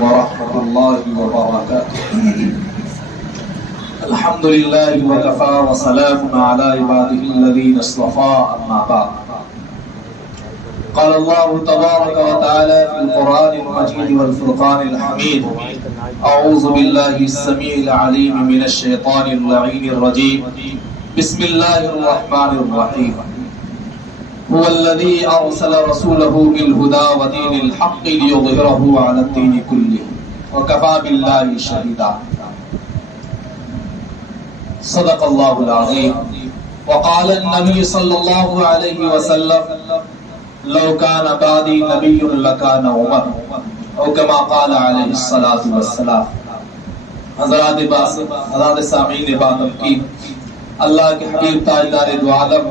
ورحمة الله وبركاته. الحمد لله وكفى وسلام على عباده الذين اصطفى أما بعد. قال الله تبارك وتعالى في القرآن المجيد والفرقان الحميد: أعوذ بالله السميع العليم من الشيطان اللعين الرجيم. بسم الله الرحمن الرحيم. هو الذي أرسل رسوله بالهدى ودين الحق ليظهره على الدين كله وكفى بالله شهيدا. صدق الله العظيم. وقال النبي صلى الله عليه وسلم: لو كان بعدي نبي لكان عمر، او كما قال علیہ الصلوۃ والسلام. حضرات سامعین باتم کی، اللہ کے حبیب تاجدار دو عالم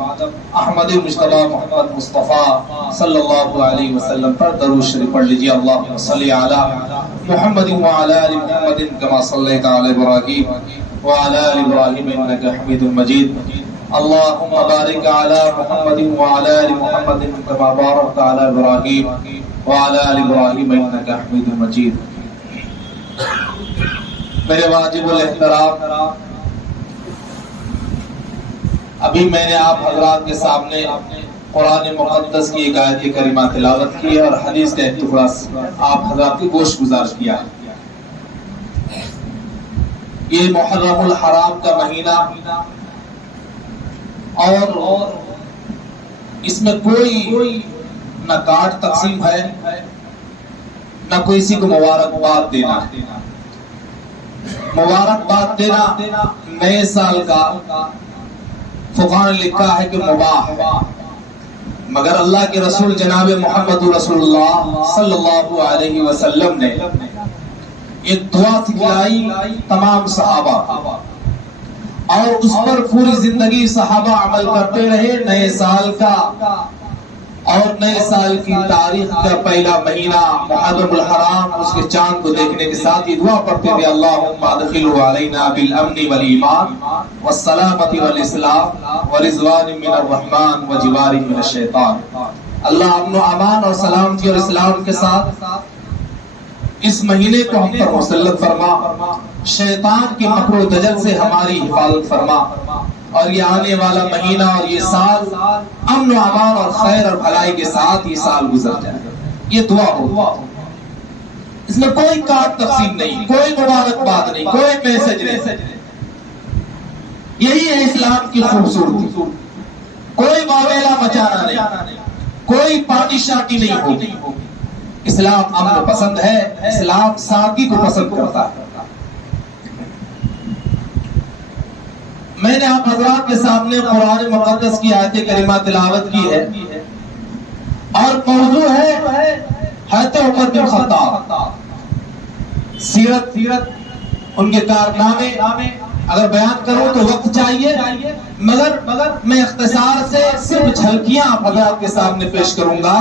احمد مجتبی محمد مصطفیٰ صلی اللہ علیہ وسلم پر درود شریف پڑھ لیجیے. اللہم صلی علی محمد وعلی آل محمد کما صلیت علی ابراہیم وعلی آل ابراہیم انک حمید مجید. اللہم بارک علی محمد وعلی آل محمد کما بارکت علی ابراہیم وعلی آل ابراہیم انک حمید مجید. میرے واجب الاحترام، ابھی میں نے آپ حضرات کے سامنے قرآن مقدس کی ایک آیت کریمہ تلاوت کی ہے اور حدیث کا ایک ٹکڑا آپ حضرات کی گوش گزار کیا ہے. یہ محرم الحرام کا مہینہ اور اس میں کوئی نہ کارڈ تقسیم ہے نہ کوئی کسی کو مبارکباد دینا. مبارکباد دینا نئے سال کا فقہ نے لکھا ہے کہ مباح ہے، مگر اللہ کے رسول جناب محمد رسول اللہ صلی اللہ علیہ وسلم نے ایک دعا سکھلائی تمام صحابہ اور اس پر پوری زندگی صحابہ عمل کرتے رہے. نئے سال کا اور نئے سال کی تاریخ کا پہلا مہینہ محرم الحرام، اس کے چاند کو دیکھنے کے ساتھ یہ دعا پڑھتے تھے: اللہم ادخلہ علینا بالامن والایمان والسلامۃ والاسلام ورضوان من الرحمن وجوار من الشیطان. اللہ امن و امان اور سلامتی اور اسلام کے ساتھ اس مہینے کو ہم پر مسلط فرما، شیطان کے مکر و دجل سے ہماری حفاظت فرما، اور یہ آنے والا مہینہ اور یہ سال امن و امان اور خیر اور بھلائی کے ساتھ یہ سال گزر جائے. یہ دعا ہو. اس میں کوئی کارڈ تقسیم نہیں، کوئی مبارکباد نہیں، کوئی میسج نہیں. یہی ہے اسلام کی خوبصورتی. کوئی واویلا مچانا نہیں، کوئی پارٹی شارٹی نہیں ہوگی. اسلام امن پسند ہے، اسلام سادگی کو پسند کرتا ہے. میں نے آپ حضرات کے سامنے قرآن مقدس کی آیت کریمہ تلاوت کی ہے اور موضوع ہے حضرت عمر بن خطاب. سیرت، ان کے کارنامے اگر بیان کروں تو وقت چاہیے، مگر میں اختصار سے صرف جھلکیاں آپ حضرات کے سامنے پیش کروں گا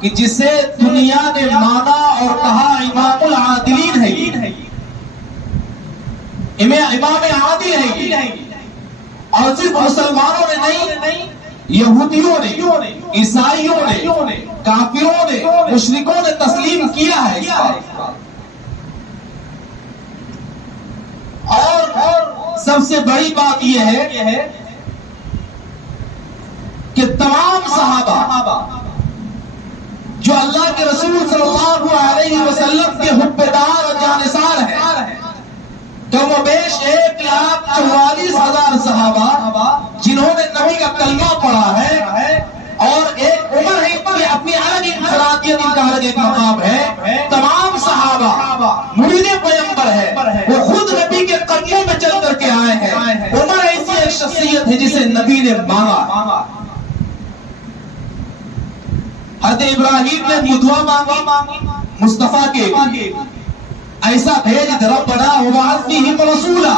کہ جسے دنیا نے مانا اور کہا امام العادلین ہے. امام عادل ہے. اور صرف مسلمانوں نے نہیں، یہودیوں نے، عیسائیوں نے، کافروں نے، مشرکوں نے تسلیم کیا ہے اس بات. اور سب سے بڑی بات یہ ہے کہ تمام صحابہ جو اللہ کے رسول صلی اللہ علیہ وسلم کے حبدار اور جانثار ہیں، کم و بیش 1,44,000 صحابہ جنہوں نے نبی کا کلمہ پڑھا ہے، اور ایک عمر ہے کہ اپنی الگ انفرادیت، ان کا الگ ایک مقام ہے. تمام صحابہ مرید پیغمبر ہے، وہ خود نبی کے قدموں میں چل کر کے آئے ہیں. عمر ایسی ایک شخصیت ہے جسے نبی نے مانگا. حضرت ابراہیم نے دعا مانگی مصطفیٰ کے لیے: ایسا بھیج دے ربنا وبعث فیہم رسولا،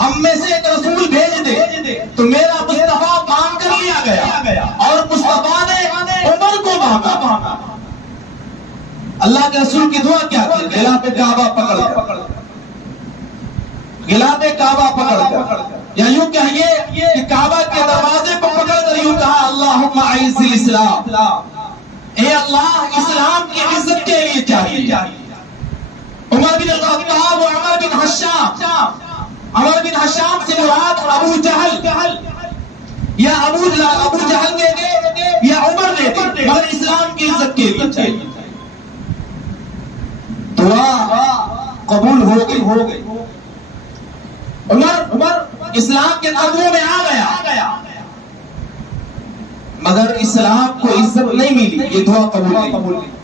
ہم میں سے ایک رسول بھیج دے. تو میرا مصطفیٰ مانگ کر لیا گیا اور مصطفیٰ نے عمر کو مانگا. اللہ کے رسول کی دعا کیا تھی؟ غلاف کعبہ پکڑ کر، غلاف کعبہ پکڑ کر، یا یوں کہیے کہ کعبہ کے دروازے کو پکڑ کر یوں کہا: اللہم اعز الاسلام، اے اللہ اسلام کی عزت کے لیے چاہیے. بن الخطاب و عمر بن حشام. عمر بن حشام سے مراد ابو جہل یا ابو جہل دے دے یا عمر دے دے، مگر اسلام کی عزت کے لیے چاہیے. دعا قبول ہو گئی. عمر اسلام کے قدموں میں آ گیا، مگر اسلام کو عزت نہیں ملی. یہ دعا قبول نہیں.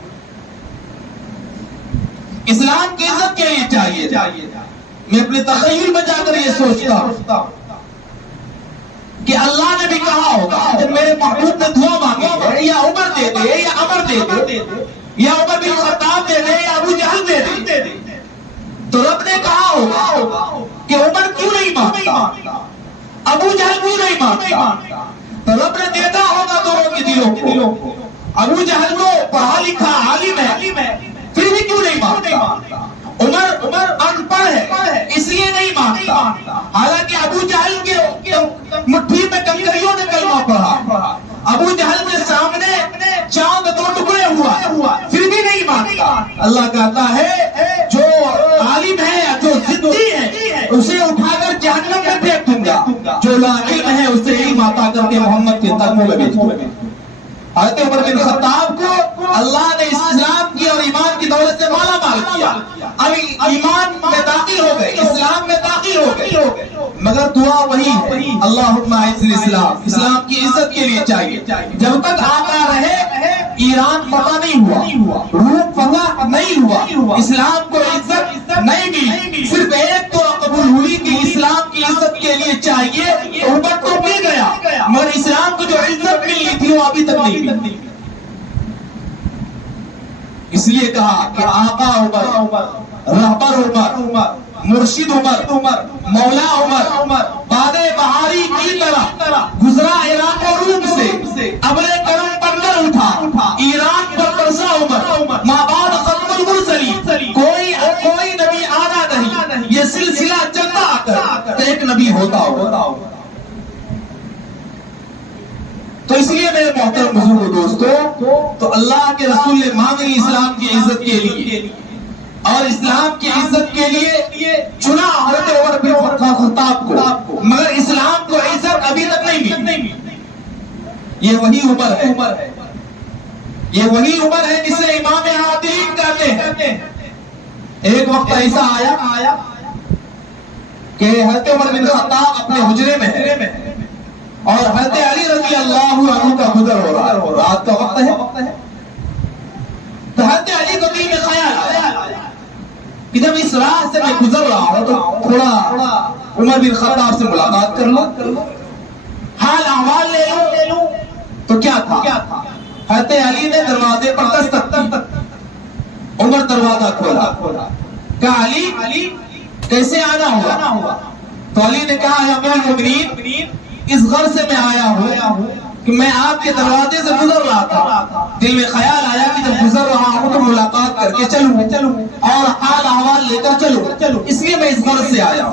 اسلام کی عزت کے لیے چاہیے. میں اپنے تخیل میں جا کر یہ سوچتا ہوں کہ اللہ نے بھی کہا ہوگا جب میرے محبوب نے دعا مانگی ہے، یا عمر دے دے یا عمر دے دے یا عمر بن خطاب دے دے یا ابو جہل دے دے، تو رب نے کہا ہوگا کہ عمر کیوں نہیں مانگتا، ابو جہل کیوں نہیں مانگتا. تو رب نے دیتا ہوگا دونوں کے دلوں کو. ابو جہل کو پڑھا لکھا عالم ہے، پھر بھی کیوں نہیں مانگتا. عمر ان پڑھ ہے اس لیے نہیں مانگتا، حالانکہ ابو جہل کے مٹھی میں کنکریوں نے کلمہ پڑھا. ابو جہل کے سامنے چاند 2 ٹکڑے ہوا، پھر بھی نہیں مانگتا. اللہ کہتا ہے جو عالم ہے جو ضدی ہے اسے اٹھا کر جہنم میں پھینک دوں گا، جو لا علم ہے اسے علم عطا کر کے محمد کے قدموں میں بھیج دوں گا. حضرت عمر بن خطاب کو اللہ نے اسلام کی اور ایمان کی دولت سے مالا مال کیا. اب ایمان میں داخل ہو گئے، اسلام میں داخل ہو گئے، مگر دعا وہی ہے اللہم اعز الاسلام. اسلام کی عزت کے لیے چاہیے. جب تک آقا رہے ایران فتح نہیں ہوا، روم فتح نہیں ہوا، اسلام کو عزت نہیں ملی. صرف ایک دعا قبول ہوئی کہ اسلام کی عزت کے لیے چاہیے. عمر تو مل گیا، مگر اسلام کو جو عزت ملی تھی وہ ابھی تک نہیں ملی. اس لیے کہا کہ آقا عمر، رہبر عمر، مرشد عمر، مولا عمر باد بہاری کی طرح گزرا عراق و روم سے، ابر کرم بن کر اٹھا ایران پر برسا عمر. ماں بعد ختم المرسلین، کوئی نبی آنا نہیں، یہ سلسلہ چلتا آتا ایک نبی ہوتا ہوگا. تو اس لیے میرے محترم بزرگ دوستو، تو اللہ کے رسول نے مانگی اسلام کی عزت کے لیے اور اسلام کی عزت کے لیے چنا حضرت عمر بن خطاب کو، مگر اسلام کو عزت ابھی تک نہیں ملی. یہ وہی عمر ہے جسے امام عادلین کہتے ہیں. ایک وقت ایسا آیا کہ حضرت عمر بن خطاب اپنے حجرے میں ہے اور حضرت علی رضی اللہ عنہ کا گزر ہو رہا ہے، رات کا وقت ہے. تو حضرت علی کو دل میں خیال آیا کہ جب اس راہ سے میں گزر رہا ہوں تو تھوڑا عمر بن خطاب سے ملاقات کر لوں، حال احوال لے لوں. تو کیا تھا، حضرت علی نے دروازے پر دستک کی. عمر دروازہ کھولا، کہا علی کیسے آنا ہوا؟ تو علی نے کہا یا امیر المؤمنین، اس غرض سے میں آیا ہوں کہ میں آپ کے دروازے سے گزر رہا تھا، دل میں خیال آیا کہ جب گزر رہا ہوں تو ملاقات کر کے چلوں اور حال احوال لے کر چلوں، اس لیے میں اس غرض سے آیا.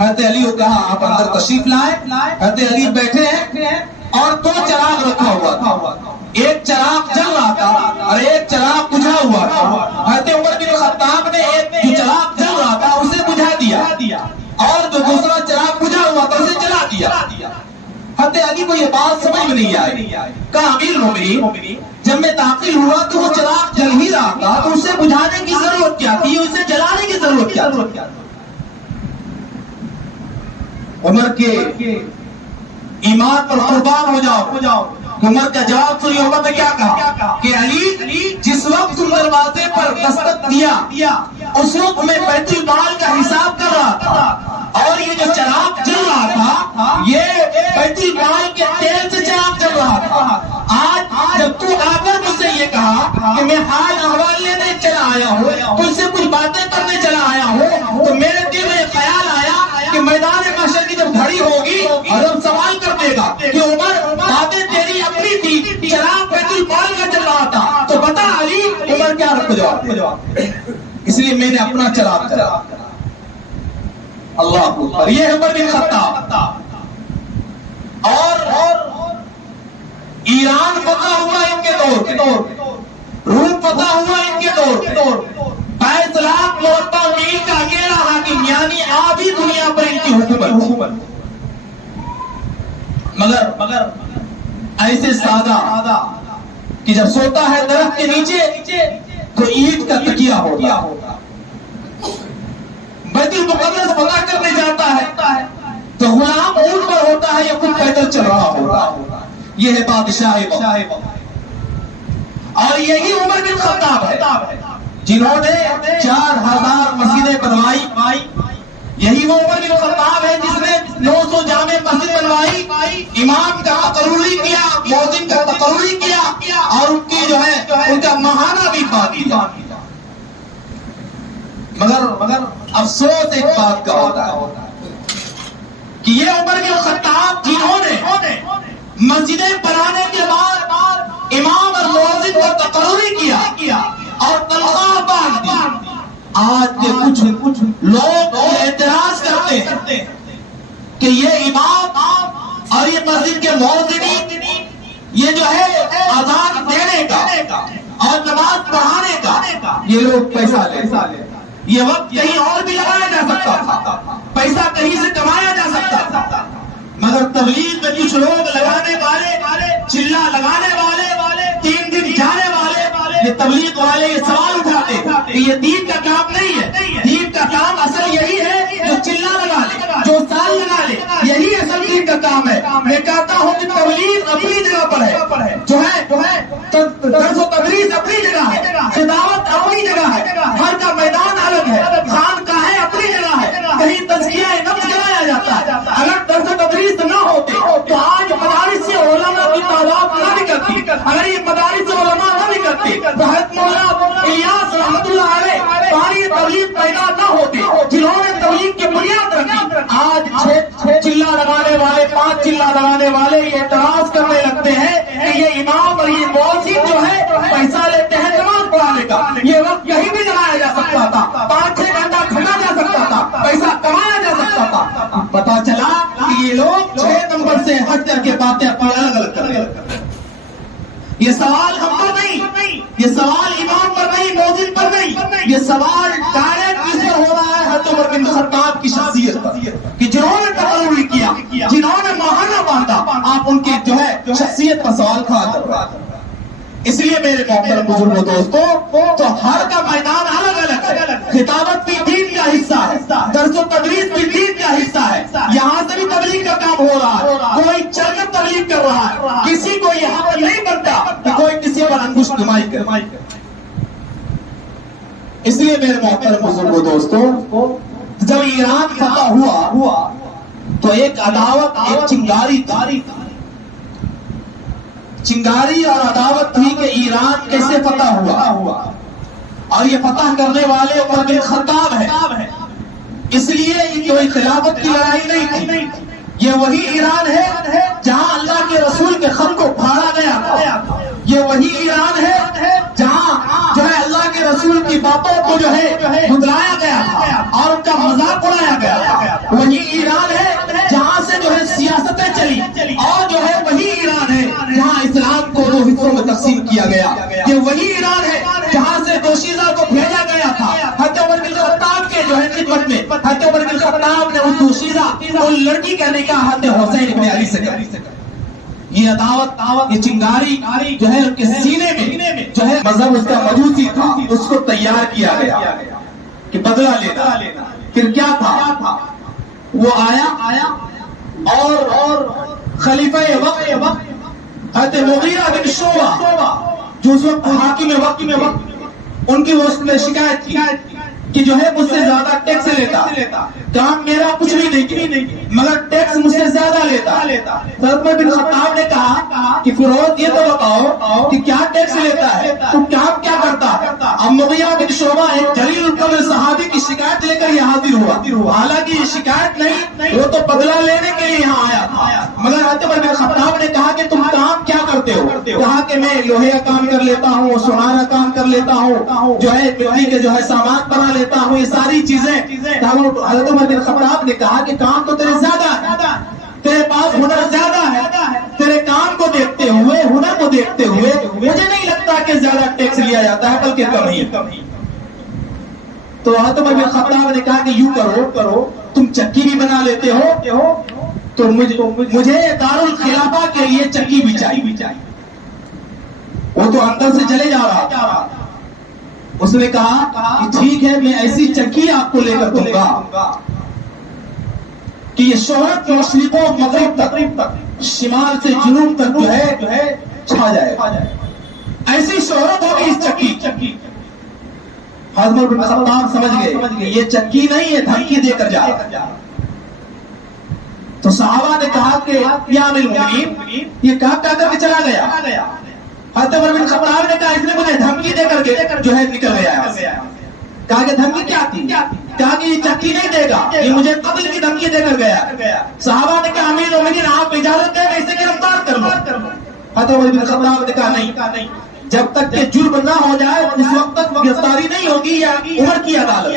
حضرت علی کو کہا آپ اندر تشریف لائیں. حضرت علی بیٹھے ہیں اور 2 چراغ رکھا ہوا تھا، ایک چراغ جل رہا تھا اور ایک چراغ بجھا ہوا تھا. حضرت عمر بن خطاب نے ایک جو چراغ جل رہا تھا اسے بجھا دیا اور جو دوسرا چراغ بجھا ہوا تھا اسے جلا دیا. حضرت علی کو یہ بات سمجھ میں نہیں آئی. کہا امیر المؤمنین، جب میں داخل ہوا تو وہ چراغ جل ہی رہا تھا تو اسے بجھانے کی ضرورت کیا تھی، اسے جلانے کی ضرورت کیا تھی؟ عمر کے ایمان پر قربان ہو جاؤ. عمر کا جواب سنی. عمر نے کیا کہا کہ علی جس وقت تم دروازے پر دستک دیا اس وقت میں بیت المال کا حساب کر رہا تھا اور یہ جو چراغ جل رہا تھا یہ بیت المال کے تیل سے چراغ جل رہا تھا. آج جب تو آ کر مجھ سے یہ کہا کہ میں حال احوال لینے چلا آیا ہوں، تو اس سے کچھ باتیں کرنے چلا آیا ہوں، تو میرے دل میں خیال آیا کہ میدان محشر کی جب گھڑی ہوگی اور جب سوال کر دے گا کہ عمر باتیں تیری اپنی تھی، چراغ بیت المال کا چل رہا تھا، تو بتا علی عمر کیا رکھ جواب. اس لیے میں نے اپنا چراغ چلا. اللہ اکبر. یہ عمر بن خطاب. اور ایران فتح ہوا ان کے دور، روم فتح ہوا ان کے دور، بیت اللہ مربع میل کا اکیلا حاکم، یعنی آدھی دنیا پر ان کی حکومت. مگر ایسے سادہ کہ جب سوتا ہے درخت کے نیچے تو اینٹ کا تکیہ ہوتا، بیت المقدس فتح کرنے جاتا ہے تو غلام اونٹ پر ہوتا ہے یا خود پیدل چل رہا ہوتا. یہ ہے بادشاہ وقت. اور یہی عمر بن خطاب ہے جنہوں نے 4000 مسجدیں بنوائی. یہی وہ عمر بن خطاب ہے جس نے 900 جامع مسجد بنوائی، امام کا تقرری کیا، مؤذن کا تقرری کیا، اور ان کی جو ہے ان کا ماہانہ بھی باقی. مگر افسوس ایک بات کا ہوتا ہے کہ یہ عمر بن خطاب جنہوں نے مسجدیں بنانے کے بعد امام اور مؤذن کو تقرری کیا اور تنخواہ باندھ دی، آج کے کچھ لوگ اعتراض کرتے ہیں کہ یہ امام اور یہ مسجد کے مؤذن یہ جو ہے اذان دینے کا اور نماز پڑھانے کا یہ لوگ پیسہ لے. یہ وقت کہیں اور بھی لگایا جا سکتا تھا، پیسہ کہیں سے کمایا جا سکتا تھا، مگر تبلیغ میں کچھ لوگ لگانے والے، چلا لگانے والے، 3 دن جانے والے، یہ تبلیغ والے یہ سوال اٹھاتے کہ یہ دین کا کام نہیں ہے. دین کا کام اصل یہی ہے جو چلا لگا لے، جو سال لگا لے، یہی اصل دین کا کام ہے. میں کہتا ہوں کہ تبلیغ اپنی جگہ پر ہے، جو ہے درس و تدریس اپنی جگہ ہے، خدمت اپنی جگہ ہے، ہر کا میدان الگ ہے، خانقاہیں اپنی جگہ ہے، کہیں تزکیہ نفس کرایا جاتا ہے. اگر درس و تدریس نہ ہوتے تو آج مدارس سے علماء کی تعداد نہ نکلتی. اگر یہ مدارس سے علماء نہ نکلتے تو حضرت مولانا الیاس رحمۃ اللہ علیہ پانی تبلیغ پیدا نہ ہوتے، جنہوں نے تبلیغ کی بنیاد رکھی. آج 6 چلا لگانے والے، 5 چلا لگانے والے یہ اعتراض کرنے لگتے ہیں کہ یہ امام اور یہ مؤذن جو ہے پیسہ لیتے ہیں نماز پڑھانے کا. یہ وقت کہیں بھی لگایا جا سکتا تھا، 5-6 گھنٹہ کھڑا جا سکتا تھا، پیسہ کمایا جا سکتا تھا. پتا چلا کہ یہ لوگ 6 نمبر سے ہٹ کر کے باتیں اپنی الگ الگ کر رہے ہیں. یہ سوال ہم پر نہیں، یہ سوال امام پر نہیں، مؤذن پر نہیں، یہ سوال ڈائریکٹ کس پر ہو رہا ہے؟ حضرت عمر بن خطاب کی شخصیت پر، کہ جنہوں نے تقرری کیا، جنہوں نے ماہانہ باندھا، آپ ان کی جو ہے شخصیت پر سوال کھڑا کر رہا ہے. اس لیے میرے محترم بزرگوں دوستوں، تو ہر کا میدان الگ الگ ہے. خطابت بھی دین کا حصہ ہے، درس و تدریس بھی دین کا حصہ ہے. یہاں سے بھی تبلیغ کا کام ہو رہا ہے، کوئی چل کر تبلیغ کر رہا ہے. کسی کو یہاں پر نہیں بنتا کہ کوئی کسی پر انگشت نمائی کرے. اس لیے میرے محترم بزرگوں دوستوں، جب ایران فتح ہوا تو ایک عداوت، ایک چنگاری اور عداوت تھی کہ ایران کیسے فتح ہوا، اور یہ فتح کرنے والے عمر بن خطاب ہے. اس لیے یہ کوئی خلافت کی لڑائی نہیں تھی، یہ وہی ایران ہے جہاں اللہ کے رسول کے خط کو پھاڑا گیا تھا. یہ وہی ایران ہے جہاں جو ہے اللہ کے رسول کی باتوں کو جو ہے بدلایا گیا اور ان کا مذاق اڑایا گیا. وہی ایران ہے جہاں سے جو ہے سیاستیں چلی، اور جو ہے وہی ایران ہے جہاں اسلام کو 2 حصوں میں تقسیم کیا گیا. یہ وہی ایران ہے جہاں سے دوشیزہ کو بھیجا گیا تھا. حضرت عمر بن خطاب کے جو ہے خدمت میں حضرت عمر بن خطاب نے اس دوشیزہ کو لڑکی کا نکاح حضرت حسین ابن علی سے کیا. یہ عداوت، یہ چنگاری جو ہے ان کے سینے میں جو ہے مذہب اس کا مجوسی تھا، اس کو تیار کیا گیا کہ بدلہ لینا. پھر کیا تھا؟ وہ آیا اور خلیفہ وقت حضرت مغیرہ بن شعبہ جو اس وقت حاکم وقت ان کی وہ شکایت کی کہ جو ہے مجھ سے زیادہ ٹیکس لیتا، کام میرا کچھ بھی نہیں مگر ٹیکس مجھ سے زیادہ لیتا. حضرت عمر بن خطاب نے کہا کہ فیروز یہ تو بتاؤ کہ کیا ٹیکس لیتا ہے، تو کام کیا کرتا ہے؟ اب مغیرہ بن شعبہ ایک جلیل القدر صحابی کی شکایت لے کر یہ حاضر ہوا. حالانکہ یہ شکایت نہیں، وہ تو بدلہ لینے کے لیے یہاں آیا تھا. مگر حضرت عمر بن خطاب نے کہا کہ تم کام کیا کرتے ہو؟ کہا کہ میں لوہے کا کام کر لیتا ہوں، سونا کا کام کر لیتا ہوں، جو ہے مٹی کے جو ہے سامان بنا لیتا ہوں، یہ ساری چیزیں. حضرت عمر بن خطاب نے کہا کہ کام تو تیرے زیادہ ہے، تیرے پاس ہنر زیادہ ہے، تیرے کام کو دیکھتے ہوئے، ہنر کو دیکھتے ہوئے مجھے نہیں لگتا کہ زیادہ ٹیکس لیا جاتا ہے، بلکہ کم ہی. تو حضرت عمر بن خطاب نے کہا کہ یوں کرو تم چکی بھی بنا لیتے ہو تو مجھے دارالخلافہ کے لیے چکی بھی چاہیے. وہ تو اندر سے چلے جا رہا تھا. اس نے کہا کہ ٹھیک ہے میں ایسی چکی آپ کو لے کر دوں گا کہ یہ شہرت مشرق و مغرب تک شمال سے جنوب تک جو ہے چھا جائے. ایسی شہرت ہوگی اس چکی. حضرت بن خطاب سمجھ گئے یہ چکی نہیں ہے دھمکی دے کر جا رہا. تو صحابہ نے کہا کہ یا امیر المؤمنین یہ کہا کر کے چلا گیا. حضرت عمر بن خطاب نے کہا اس نے مجھے دھمکی دے کر کے جو ہے نکل گیا. کہا کہ دھمکی کیا تھی؟ کہا کہ یہ چکی نہیں دے گا یہ مجھے قتل کی دھمکی دے کر گیا. صحابہ نے کہا امیر المؤمنین آپ اجازت دیں میں اسے گرفتار کر لوں. حضرت عمر بن خطاب نے کہا نہیں جب تک کہ جرم نہ ہو جائے اس وقت تک گرفتاری نہیں ہوگی یا عمر کی عدالت.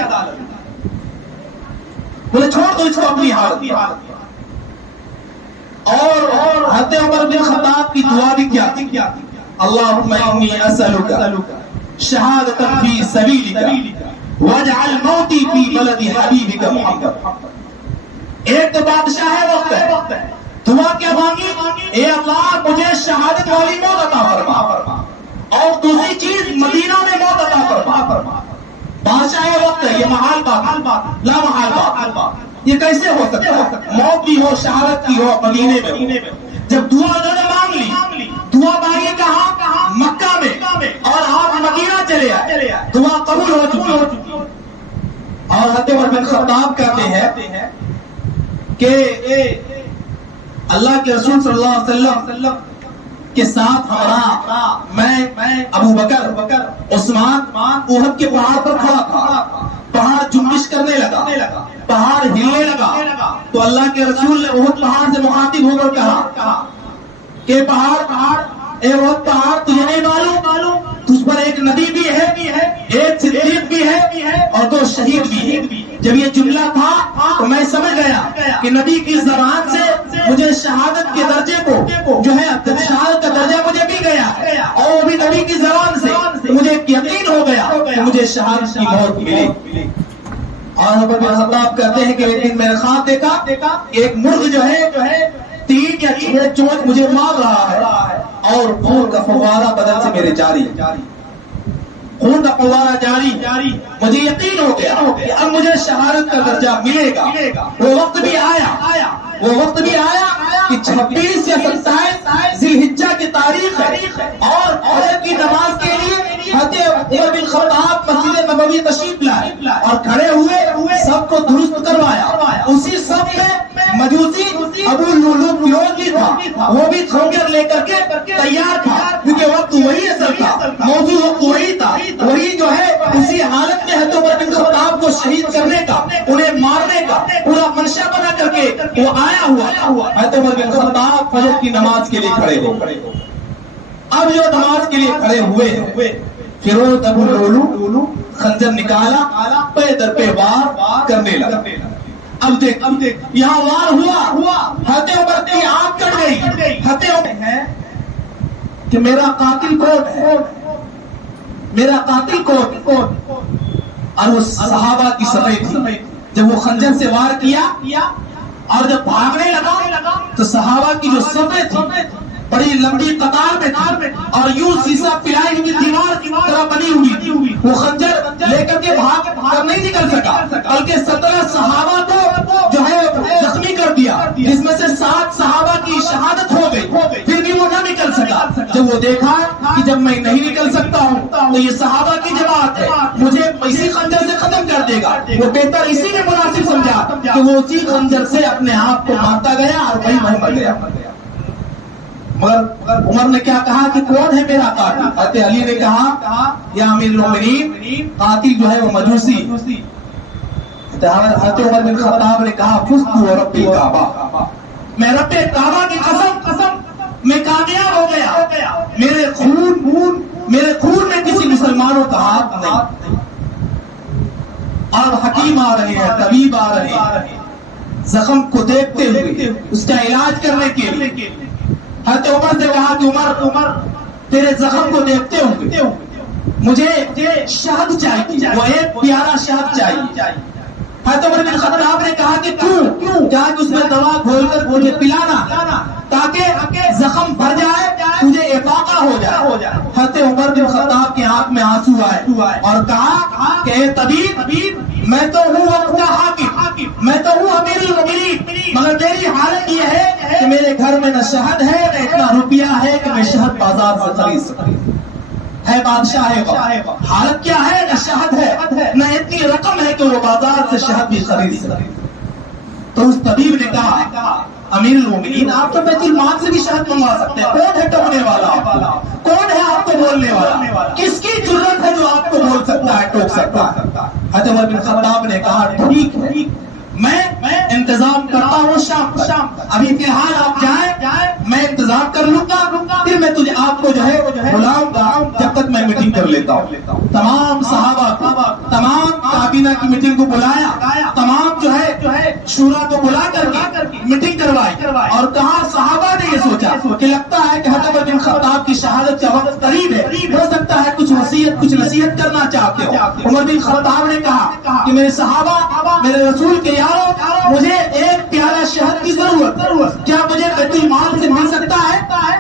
بولے چھوڑ دو اس کو اپنی حالت. اور حضرت عمر بن خطاب کی دعا بھی کیا تھی اللہم انی اسألک شہادتا فی سبیلک واجعل موتی فی بلد حبیبک محمد. ایک تو بادشاہ ہے وقت ہے دعا کیا مانگی اے اللہ مجھے شہادت والی موت عطا فرما اور دوسری چیز مدینہ میں موت عطا فرما. بادشاہ وقت ہے یہ محال بات لا محال بات یہ کیسے ہو سکتا ہے موت بھی ہو شہادت کی ہو مدینے میں. جب دعا انہوں نے مانگ لی دعا مانگی کہاں مکہ میں اور آپ مدینہ چلے آئے دعا قبول ہو چکی. اور حضرت عمر بن خطاب کہتے ہیں کہ اللہ کے رسول صلی اللہ علیہ وسلم کے ساتھ ہمارا میں ابو بکر عثمان احد کے پہاڑ پر کھڑا تھا. پہاڑ جنبش کرنے لگا پہاڑ ہلنے لگا تو اللہ کے رسول نے احد پہاڑ سے مخاطب ہو کر کہا کہ پہاڑ اے احد پہاڑ تجھے نہیں معلوم تجھ پر ایک نبی بھی ہے ایک صدیق بھی ہے اور دو شہید بھی ہے. جب یہ جملہ تھا تو میں سمجھ گیا کہ نبی کی زبان سے مجھے شہادت کے درجے کو جو ہے شہادت کا درجہ مجھے بھی گیا اور وہ بھی نبی کی زبان سے مجھے یقین ہو گیا کہ مجھے شہادت کی موت ملے. اور عمر بن خطاب کہتے ہیں کہ ایک دن میں نے خواب دیکھا ایک مرغ جو ہے 3 یا 6 چونچ مجھے مار رہا ہے اور خون کا فوارہ بدن سے میرے جاری خون کا فوارہ جاری. مجھے یقین ہو گیا کہ اب مجھے شہادت کا درجہ ملے گا. وہ وقت بھی آیا کہ 26 یا 27 ذی الحجہ کی تاریخ ہے اور فجر کی نماز کے لیے حضرت عمر بن خطاب مسجد نبوی تشریف لائے اور کھڑے ہوئے سب کو درست کروایا. اسی سب میں مجوسی ابو لولوب بھی تھا وہ بھی خنجر لے کر کے تیار تھا کیونکہ وقت وہی اثر تھا موضوع وقت وہی تھا. وہی جو ہے اسی حالت میں حضرت عمر بن خطاب کو شہید کرنے کا انہیں مارنے کا پورا منشا بنا کر کے وہ آیا ہوا. حضرت عمر بن خطاب فجر کی نماز کے لیے کھڑے ہو. اب جو نماز کے لیے کھڑے ہوئے فیروز ابو لولو خنجر نکالا پہ در پہ وار کرنے لگا. اب دیکھ یہاں وار ہوا حضرت عمر کی آنکھ کٹ گئی. حضرت عمر ہے کہ میرا قاتل کون اور وہ صحابہ کی صفحے تھی. جب وہ خنجر سے وار کیا اور جب بھاگنے لگا تو صحابہ کی جو صفحے تھی بڑی لمبی قطار میں تھی اور یوں سیسا پلائی ہوئی دیوار طرح بنی ہوئی تھی. وہ خنجر لے کر کے بھاگ کر نہیں نکل سکا بلکہ 17 صحابہ کو جو ہے زخمی کر دیا جس میں سے 7 صحابہ کی شہادت ہو گئی. پھر بھی وہ نہ نکل سکا. جب وہ دیکھا کہ جب میں نہیں نکل سکتا ہوں تو یہ صحابہ کی جماعت ہے مجھے اسی خنجر سے ختم کر دے گا. وہ بہتر اسی نے مناسب سمجھا کہ وہ اسی خنجر سے اپنے آپ کو مارتا گیا اور وہی مر گیا. مگر عمر نے کیا کہا کہ کون ہے میرا قاتل؟ حضرت علی نے کہا یا امیر المؤمنین قاتل جو ہے وہ مجوسی. حضرت عمر بن خطاب نے کہا فزت ورب الکعبہ میں رب کعبہ کی قسم میں کامیاب ہو گیا. میرے خون میں کسی مسلمانوں کا ہاتھ نہیں. اور حکیم آ رہے ہیں طبیب آ رہے ہیں زخم کو دیکھتے ہوئے اس کا علاج کرنے کے لیے. حضرت عمر سے کہا کہ عمر تیرے زخم کو دیکھتے ہوئے مجھے شہد چاہیے وہ ایک پیارا شہد چاہیے. چاہیے. حضرت عمر بن خطاب نے کہا کہ کیوں؟ کیا کہ اس میں دوا گھول کر مجھے پلانا تاکہ زخم بھر جائے, تجھے افاقہ ہو جائے. حضرت عمر بن خطاب کی آنکھ میں آنسو آئے اور کہا کہ اے طبیب, میں تو ہوں وقت کا حاکم, میں تو ہوں امیر المؤمنین, مگر میری حالت یہ ہے کہ میرے گھر میں نہ شہد ہے نہ اتنا روپیہ ہے کہ میں شہد بازار سے خرید سکوں. ہے بادشاہ ہے, حالت کیا ہے؟ نہ شہد ہے نہ اتنی رقم ہے کہ وہ بازار سے شہد بھی خرید سکے. تو اس طبیب نے کہا امیر المومنین آپ تو بیت المال سے بھی شہد منگوا سکتے ہیں, کون ہے ٹوکنے والا؟ کون ہے آپ کو بولنے والا؟ کس کی جرت ہے جو آپ کو بول سکتا ہے, ٹوک سکتا ہے؟ حضرت عمر بن خطاب نے کہا ٹھیک ہے, میں انتظام کرتا ہوں شام, ابھی فی الحال آپ جائیں, میں انتظام کر لوں گا, پھر میں تجھے آپ کو جو ہے بلاؤں گا, جب تک میں میٹنگ کر لیتا ہوں. تمام صحابہ کو, تمام کابینہ کی میٹنگ کو بلایا, تمام جو ہے شورا کو بلا کر کے میٹنگ کروائی اور کہا صحابہ نے یہ سوچا کہ لگتا ہے کہ حضرت عمر بن خطاب کی شہادت کا وقت قریب ہے, ہو سکتا ہے کچھ وصیت کچھ نصیحت کرنا چاہتے ہو. عمر بن خطاب نے کہا کہ میرے صحابہ, میرے رسول کے یارو, مجھے ایک پیالہ شہد کی ضرورت, کیا مجھے بیت المال سے مل سکتا ہے؟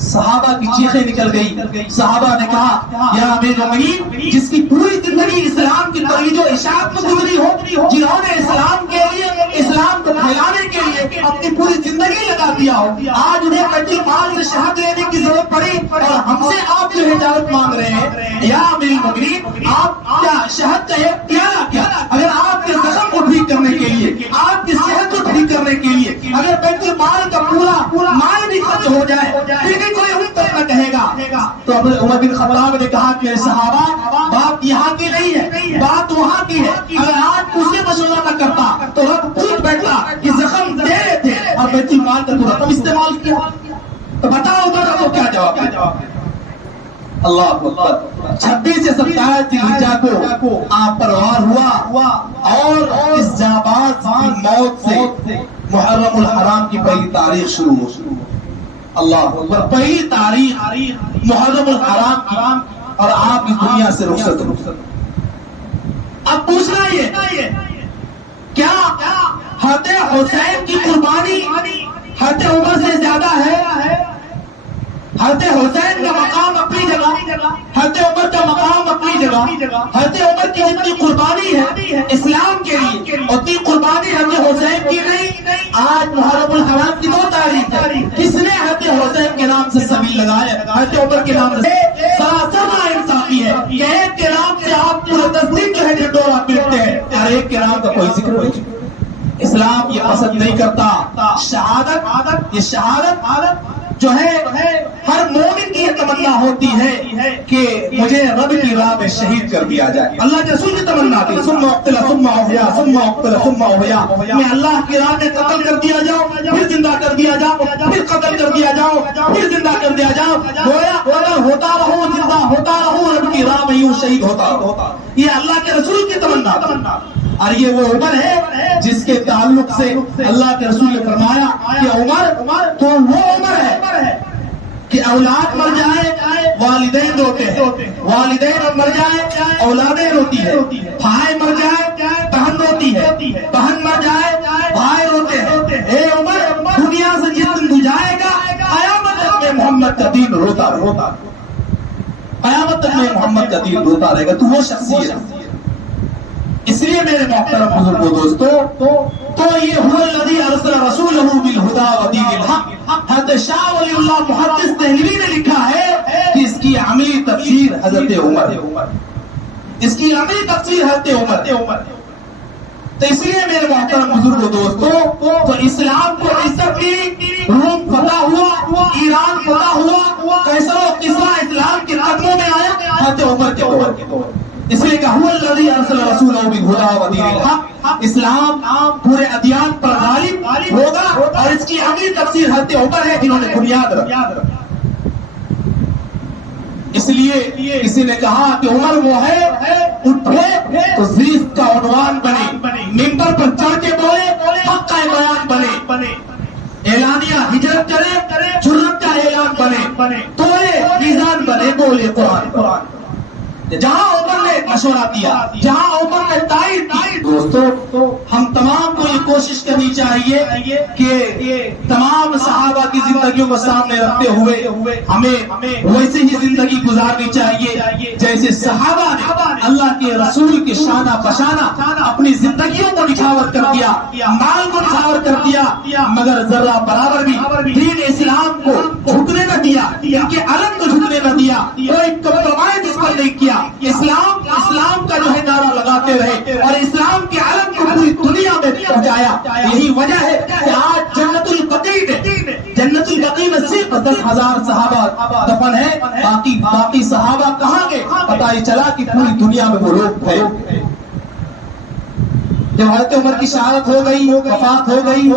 صحابہ کی چیخیں نکل گئی. صحابہ نے کہا یا امیر المؤمنین, جس کی پوری زندگی اسلام کی ترویج و اشاعت میں گزری ہو, جنہوں نے اسلام کے لیے, اسلام کو پھیلانے کے لیے اپنی پوری زندگی لگا دیا ہو, آج انہیں بیت المال سے شہد لینے کی ضرورت پڑی اور ہم سے آپ جو اجازت مانگ رہے ہیں. یا امیر المؤمنین, آپ کیا شہد کا ایک پیالہ, کیا اگر آپ کے زخم کو ٹھیک کرنے کے لیے, آپ کی صحت کو ٹھیک کرنے کے لیے اگر بیت المال کا پورا مال بھی خرچ ہو جائے کوئی ہم تک نہ کہے گا. تو عمر بن خطاب نے کہا کہ صحابہ, بات یہاں کی نہیں ہے, بات وہاں کی ہے. اگر آج اسے مشورہ نہ کرتا تو رب پوچھ بیٹھتا کہ زخم دے رہے تھے اور بیت المال کا تو رقم استعمال کیا. تو بتاؤ عمر کو کیا جواب ہے؟ اللہ اکبر. 26 سے 27 ذوالحجہ کو آپ پر وار ہوا اور اس جانباز کی موت سے محرم الحرام کی پہلی تاریخ شروع ہو. اللہ اکبر, پہلی تاریخ محرم الحرام کی, اور آپ اس دنیا سے رخصت ہو. اب پوچھنا یہ, کیا حضرت حسین کی قربانی حضرت عمر سے زیادہ ہے؟ حضرت حسین کا مقام اپنی جگہ, حضرت عمر کا مقام اپنی جگہ. حضرت عمر کی جتنی قربانی ہے اسلام کے لیے, اتنی قربانی حضرت حسین کی نہیں. آج محرم الحرام کی 2 تاریخ ہے, کس نے حضرت حسین کے نام سے سبیل لگایا, حضرت عمر کے نام سے؟ سراسر ناانصافی ہے کہ ایک کے نام سے آپ پورے 10 دن جو ہے ڈنڈورا پیٹتے ہیں اور ایک کے نام کا کوئی ذکر نہیں. اسلام یہ پسند نہیں کرتا. شہادت, یہ شہادت جو ہے ہر مومن کی یہ تمنا ہوتی ہے کہ مجھے رب کی راہ میں شہید کر دیا جائے. اللہ کے رسول کی تمنا تھی, ثم اقتل ثم احیا ثم اقتل ثم احیا, میں اللہ کی راہ میں قتل کر دیا جاؤں, پھر زندہ کر دیا جاؤں, پھر قتل کر دیا جاؤں, پھر زندہ کر دیا جاؤں. گویا قتل ہوتا رہوں, زندہ ہوتا رہوں, رب کی راہ میں یوں شہید ہوتا رہوں. یہ اللہ کے رسول کی تمنا. اور یہ وہ عمر ہے جس کے تعلق سے اللہ کے رسول نے فرمایا کہ عمر تو وہ عمر ہے کہ اولاد مر جائے والدین روتے ہیں, والدین مر جائے اولادیں روتی ہے, بھائی مر جائے بہن روتی ہے, بہن مر جائے بھائی روتے ہیں. اے عمر, دنیا سے جس دن جائے گا قیامت تک میں محمد کا دین روتا رہے, قیامت تک میں محمد کا دین روتا رہے گا. تو وہ شخصیت. اس لیے میرے محترم بزرگوں دوستو, تو یہ هو الذی ارسل رسولہ بالہدی ودین الحق. حضرت شاہ ولی اللہ محدث دہلوی نے لکھا ہے کہ اس کی عملی تفسیر حضرت عمر, اس کی عملی تفسیر حضرت عمر. تو اس لیے میرے محترم بزرگوں دوستو, تو اسلام کو عزت ملی, روم فتح ہوا, ایران فتح ہوا, کیسر و کسریٰ اسلام کے قدموں میں آیا حضرت عمر کے دور. اس لیے کہ هو الذی ارسل رسولہ بالہدی ودین الحق, اسلام پورے ادیان پر غالب ہوگا, اور اس کی عملی تفسیر حضرت عمر ہے جنہوں نے بنیاد رکھی. اس لیے کسی نے کہا کہ عمر وہ ہے, اٹھے تو زیست کا عنوان بنے, منبر پر چڑھ کے بولے, حق کا بیان بنے, اعلانیہ ہجرت کرے, جرت کا اعلان بنے, تولے میزان بنے, بولے قرآن. جہاں عمر نے مشورہ دیا, جہاں عمر نے تائید زندگیوں کو سامنے رکھتے ہوئے ہمیں ویسے ہی زندگی گزارنی چاہیے جیسے صحابہ نے اللہ کے رسول کے شانہ بشانہ اپنی زندگیوں کو نچھاور کر دیا، مال کو نچھاور کر دیا، مگر ذرہ برابر بھی دین اسلام کو جھکنے نہ دیا، ان کے علم کو جھکنے نہ دیا، کوئی کمپرومائز اس پر نہیں کیا، اسلام کا جو ہے نعرہ لگاتے رہے اور اسلام کے علم کو پوری دنیا میں پہنچایا۔ یہی وجہ ہے کہ آج جنت البقیع میں صرف 10,000 صحابہ دفن ہے، باقی صحابہ کہاں گئے؟ پتہ ہی چلا کہ پوری دنیا میں وہ لوگ تھے۔ جب حضرت عمر کی شہادت ہو گئی، وفات ہو گئی،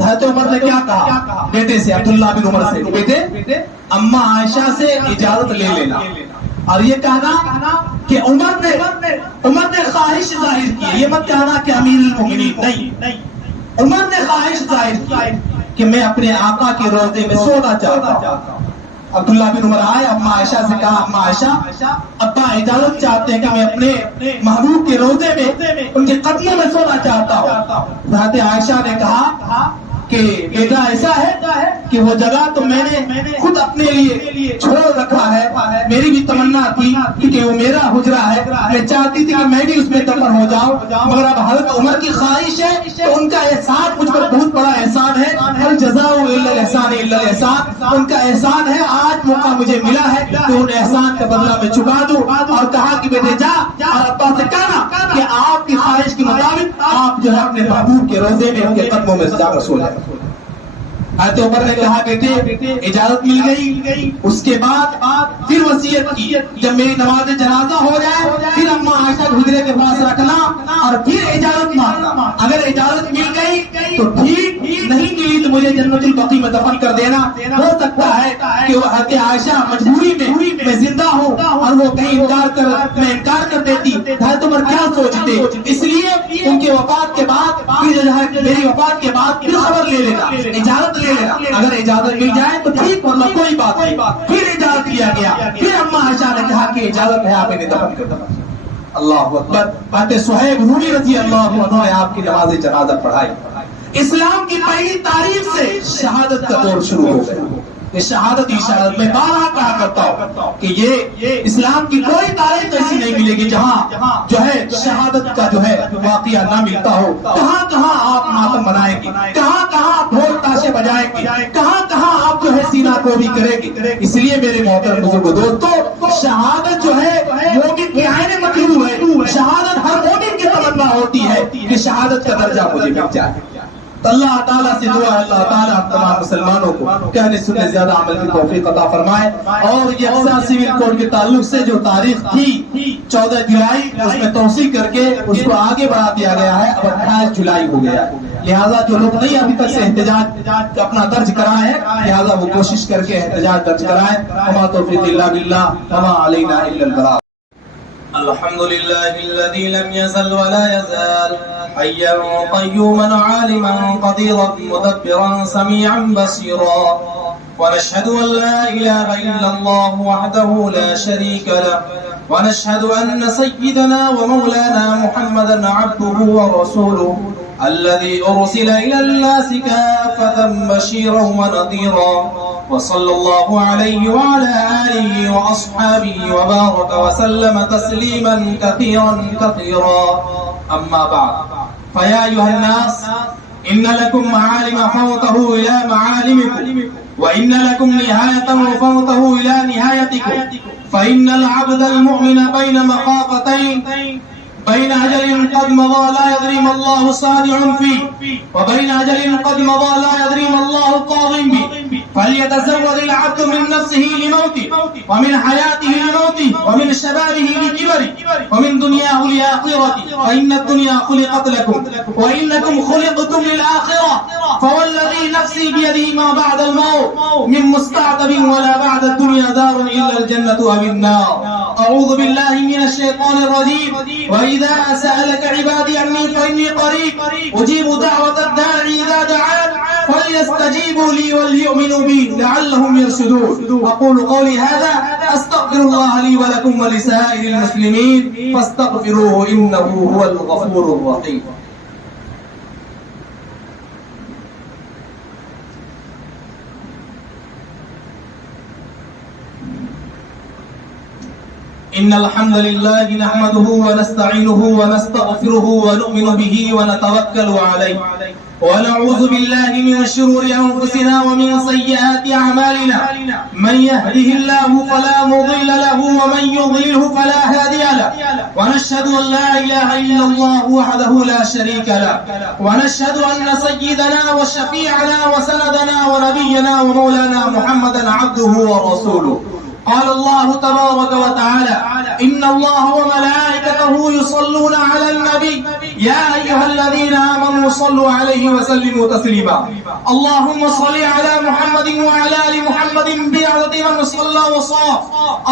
حضرت عمر نے کیا کہا بیٹے سے، عبداللہ بن عمر سے، بیٹے اماں عائشہ سے اجازت لے لینا، اور یہ کہنا کہ عمر نے خواہش ظاہر کی، یہ مت کہنا کہ امیر المومنین، نہیں، عمر نے خواہش ظاہر کی کہ میں اپنے آقا کے روضے میں سونا چاہتا ہوں۔ عبداللہ بن عمر آئے، اماں عائشہ سے کہا، اماں عائشہ ابا اجازت چاہتے ہیں کہ میں اپنے محبوب کے روضے میں ان کے قدموں میں سونا چاہتا ہوں۔ حضرت عائشہ نے کہا کہ بیٹا ایسا ہے کہ وہ جگہ تو میں نے خود اپنے لیے چھوڑ رکھا ہے، میری بھی تمنا تھی کہ وہ میرا حجرہ ہے، میں چاہتی تھی کہ میں بھی اس میں دفن ہو جاؤں، مگر اب حضرت عمر کی خواہش ہے تو ان کا احسان مجھ پر بہت بڑا احسان ہے، ہر جزاء الا الاحسان الا الاحسان، ان کا احسان ہے، آج موقع مجھے ملا ہے کہ ان احسان کا بدلہ میں چکا دوں، اور کہا کہ بیٹے جا، اور ابا سے کہنا کہ آپ کی خواہش کے مطابق آپ جو ہے اپنے محبوب کے روضے میں ان کے قدموں میں جا کر سو جائیں۔ حضرت عمر نے کہا بیٹے اجازت مل گئی، اس کے بعد پھر وصیت کی جب میری نماز جنازہ ہو جائے پھر اماں عائشہ حجرے کے پاس رکھنا اور پھر اجازت مانگنا، اگر اجازت مل گئی تو ٹھیک، نہیں ملی تو مجھے جنت البقیع میں دفن کر دینا۔ ہو سکتا ہے کہ وہ حضرت عائشہ مجبوری میں زندہ ہوں اور وہ کہیں انکار کر دیتی، حضرت عمر کیا سوچتے، اس لیے ان کے وفات کے بعد پھر میری وفات کے بعد پھر خبر لے لینا، اجازت لے لینا، اگر اجازت مل جائے تو ٹھیک، ورنہ کوئی بات نہیں۔ پھر اجازت لیا گیا، پھر اماں عائشہ نے کہا کہ اجازت ہے، آپ انہیں دفن کر دو۔ اللہ اکبر۔ حضرت صہیب رومی رضی اللہ عنہ نے آپ کی نماز جنازہ پڑھائی۔ اسلام کی پہلی تاریخ سے شہادت کا دور شروع ہو گیا۔ یہ شہادت میں بارہا کہا کرتا ہوں کہ یہ اسلام کی کوئی تاریخ ایسی نہیں ملے گی جہاں جو ہے شہادت کا جو ہے واقعہ نہ ملتا ہو۔ کہاں کہاں آپ ماتم منائیں گے، کہاں کہاں آپ ڈھول تاشے بجائیں گے، کہاں کہاں آپ جو ہے سینہ کو بھی کریں گے۔ اس لیے میرے محترم بزرگوں دوستو، شہادت جو ہے مومن کی عین مطلوب ہے، شہادت ہر مومن کی تمنا ہوتی ہے کہ شہادت کا درجہ مجھے مل جائے۔ اللہ تعالیٰ سے دعا ہے اللہ تعالیٰ ہم تمام مسلمانوں کو کہنے سننے زیادہ عمل کی توفیق عطا فرمائے۔ اور یہ اقصی سول کوڈ کے تعلق سے جو تاریخ تھی 14 جولائی، اس میں توسیع کر کے اس کو آگے بڑھا دیا گیا ہے، اب 28 جولائی ہو گیا ہے، لہٰذا جو لوگ نہیں ابھی تک سے احتجاج اپنا درج کرائے ہیں لہٰذا وہ کوشش کر کے احتجاج درج کرائیں۔ وما توفیق الا باللہ وما علینا الا البلاغ۔ الحمد لله الذي لم يزل ولا يزال حيا قيوما عالما قديرا مدبرا سميعا بصيرا، ونشهد أن لا إله إلا الله وحده لا شريك له، ونشهد أن سيدنا ومولانا محمدا عبده ورسوله الذي أرسل إلى الناس كافة بشيرا ونذيرا، وصلى الله عليه وعلى آله وأصحابه وبارك وسلم تسليما كثيرا كثيرا، أما بعد، فيا أيها الناس، إن لكم معالم فوته إلى معالمكم، وإن لكم نهاية فوته إلى نهايتكم، فإن العبد المؤمن بين مخافتين، بين أجل قد مضى لا يدري ما الله صانع فيه، وبين أجل قد مضى لا يدري ما الله قاض به، فليتزود العبد من نفسه لموته، ومن حياته لموته، ومن شبابه لكبره، ومن دنياه لآخرته، فإن الدنيا خلقت لكم وإنكم خلقتم للآخرة، فوالذي نفسي بيده ما بعد الموت من مستعتب ولا بعد الدنيا دار إلا الجنة أو النار. أعوذ بالله من الشيطان الرجيم. وإذا سألك عبادي عني فإني قريب أجيب دعوة الداعي إذا دعان فليستجيبوا لي وليؤمنوا بي لعلهم يرشدون. أقول قولي هذا أستغفر الله لي ولكم ولسائر المسلمين فاستغفروه إنه هو الغفور الرحيم. إن الحمد لله نحمده ونستعينه ونستغفره ونؤمن به ونتوكل عليه ونعوذ بالله من شرور أنفسنا ومن سيئات أعمالنا من يهده الله فلا مضل له ومن يضلله فلا هادي له ونشهد أن لا إله إلا الله وحده لا شريك له ونشهد أن سيدنا وشفيعنا وسندنا ونبينا ومولانا محمدا عبده ورسوله. قال الله تبارك وتعالى إن الله وملائكته يصلون على النبي يا أيها الذين آمنوا صلوا عليه وسلموا تسليما. اللهم صل على محمد وعلى آل محمد بعدد من صلى وصام.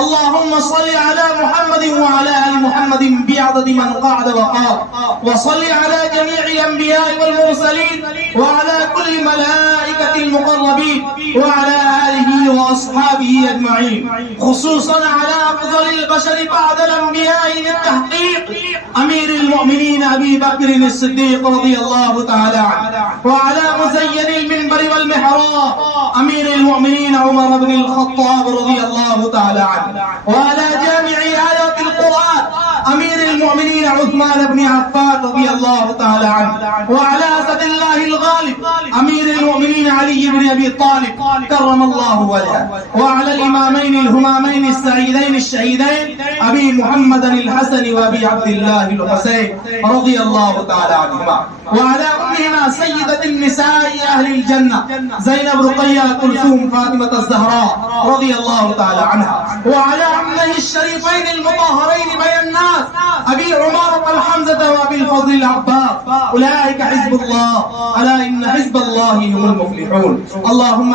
اللهم صل على محمد وعلى آل محمد بعدد من قعد وقام. وصل على جميع الأنبياء والمرسلين وعلى كل ملائكة المقربين وعلى آله وأصحابه أجمعين، خصوصا على أفضل البشر بعد الأنبياء بالتحقيق أمير المؤمنين أبي بكر الصديق رضي الله تعالى عنه، وعلى مزين المنبر والمحراب أمير المؤمنين عمر بن الخطاب رضي الله تعالى عنه، وعلى جامع آيات القرآن أمير المؤمنين عثمان بن عفان رضي الله تعالى عنه، وعلى أسد الله الغالب أمير المؤمنين علي بن أبي طالب كرم الله وجهه، وعلى الإمامين الهمامين السعيدين الشهيدين أبي محمد الحسن وأبي عبد الله الحسين رضي الله تعالى عنهما، وعلى أمهما سيدة النساء أهل الجنة زينب رقية كلثوم فاطمة الزهراء رضي الله تعالى عنها، وعلى عمه الشريفين المطهرين بين الناس أبي عمارة الحمزة وأبي الفضل العباس. أولئك حزب الله، ألا إن حزب الله هم المفلحون. اللهم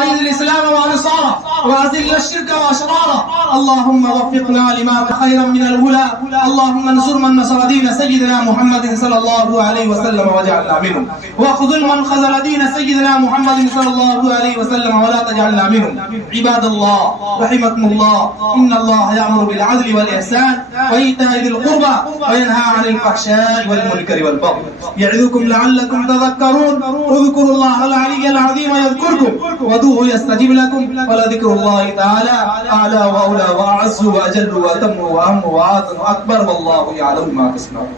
أيد الإسلام وأنصاره وأذل الشرك وأشراره. اللهم وفقنا لما خيرا من الهدى. اللهم انصر من نصر دين سيدنا محمد صلى الله عليه وسلم واجعلنا منهم، وخذل من خذل دين سيدنا محمد صلى الله عليه وسلم ولا تجعلنا منهم. عباد الله رحمكم الله، إن الله يأمر بالعدل والإحسان وإيتاء ذي القربى وينهى عن الفحشاء والمنكر والبغي يعظكم لعلكم تذكرون. اذكروا الله العلي العظيم يذكركم وادعوه يستجب لكم، ولذكر الله تعالى أعلى وأولى وأعز وأجل وأتم وأهم وأعظم أكبر، والله يعلم ما تصنعون.